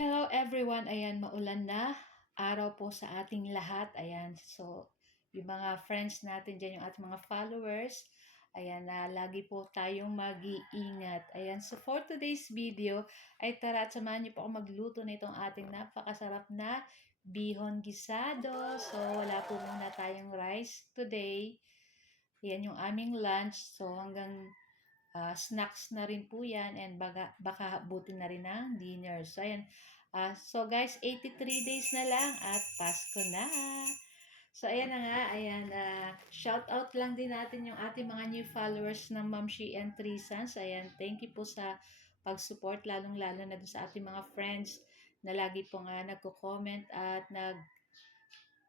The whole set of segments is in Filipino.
Hello everyone, ayan maulan na araw po sa ating lahat. Ayan, so yung mga friends natin diyan, yung ating mga followers, ayan na lagi po tayong mag-iingat. Ayan, so for today's video ay tara at samahan niyo po ako magluto na itong ating napakasarap na bihon gisado. So wala po muna tayong rice today. Ayan yung aming lunch. So hanggang snacks na rin po yan, and baka habutin na rin ng dinner. So, ayan. So, guys, 83 days na lang at Pasko na. So, ayan na nga. Ayan, shout out lang din natin yung ating mga new followers ng Ma'am She and Three Sons. Ayan, thank you po sa pag-support, lalong-lalo na dun sa ating mga friends na lagi po nga nagko-comment at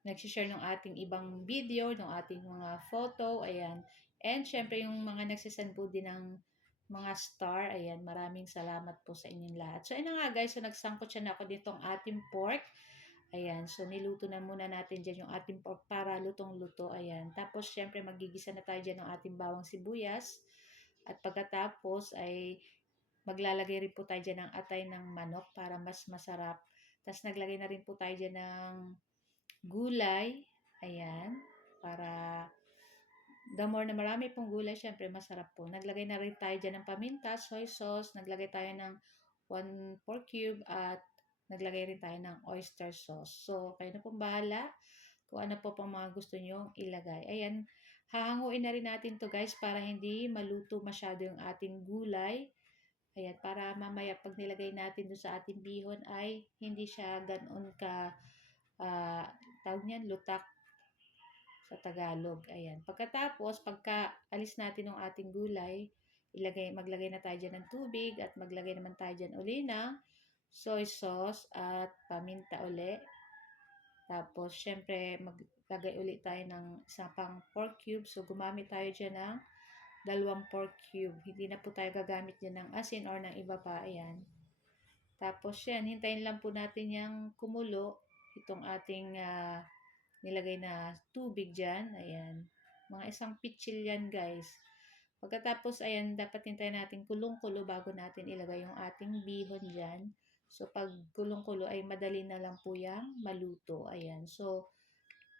nag-share ng ating ibang video, ng ating mga photo, ayan. And syempre yung mga nagsisend po din ng mga star, ayan, maraming salamat po sa inyong lahat. So, ayun nga guys, so nagsangkot siya na ako ditong ating pork. Ayan, so niluto na muna natin dyan yung ating pork para lutong-luto, ayan. Tapos, syempre, magigisa na tayo dyan ng ating bawang sibuyas. At pagkatapos ay maglalagay rin po tayo dyan ng atay ng manok para mas masarap. Tapos, naglagay na rin po tayo dyan ng gulay, ayan, para the more na marami pong gulay, syempre masarap po. Naglagay na rin tayo dyan ng paminta, soy sauce, naglagay tayo ng 1 pork cube at naglagay rin tayo ng oyster sauce. So, kayo na pong bahala kung ano po pang mga gusto nyo ilagay. Ayan, hahanguin na rin natin to guys para hindi maluto masyado yung ating gulay. Ayan, para mamaya pag nilagay natin doon sa ating bihon ay hindi siya ganoon ka tawag niyan, lutak sa Tagalog. Ayan. Pagkatapos, pagka alis natin ng ating gulay, maglagay na tayo dyan ng tubig at maglagay naman tayo dyan uli ng soy sauce at paminta uli. Tapos, syempre, maglagay uli tayo ng isang pang pork cube. So, gumamit tayo dyan ng 2 pork cube. Hindi na po tayo gagamit dyan ng asin or ng iba pa. Ayan. Tapos, yan, hintayin lang po natin yung kumulo. Itong ating nilagay na tubig dyan. Ayan. Mga isang pitsil yan, guys. Pagkatapos, ayan, dapat hintayin natin kulong-kulo bago natin ilagay yung ating bihon dyan. So, pag kulong-kulo ay madali na lang po yung maluto. Ayan. So,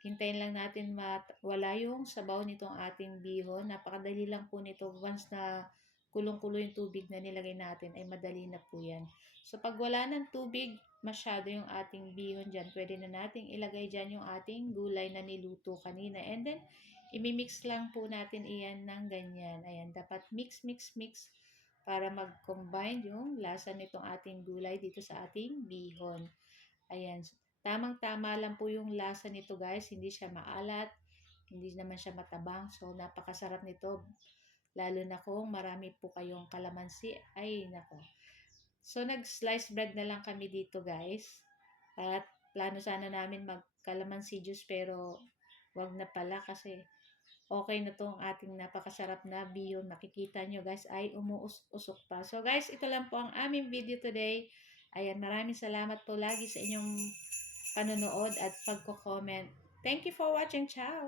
hintayin lang natin wala yung sabaw nitong ating bihon. Napakadali lang po nito. Once na kulong-kulo yung tubig na nilagay natin, ay madali na po yan. So, pag wala ng tubig, masyado yung ating bihon dyan, pwede na nating ilagay dyan yung ating gulay na niluto kanina. And then, imimix lang po natin iyan ng ganyan. Ayan, dapat mix, mix, mix para mag-combine yung lasa nitong ating gulay dito sa ating bihon. Ayan, tamang-tama lang po yung lasa nito guys, hindi siya maalat, hindi naman siya matabang. So, napakasarap nito. Lalo na kung marami po kayong kalamansi. Ay, nako. So, nag-slice bread na lang kami dito, guys. At plano sana namin mag-kalamansi juice, pero wag na pala kasi okay na tong ating napakasarap na bihon. Makikita nyo, guys, ay umuusok pa. So, guys, ito lang po ang aming video today. Ayan, maraming salamat po lagi sa inyong panonood at pagko-comment. Thank you for watching. Ciao!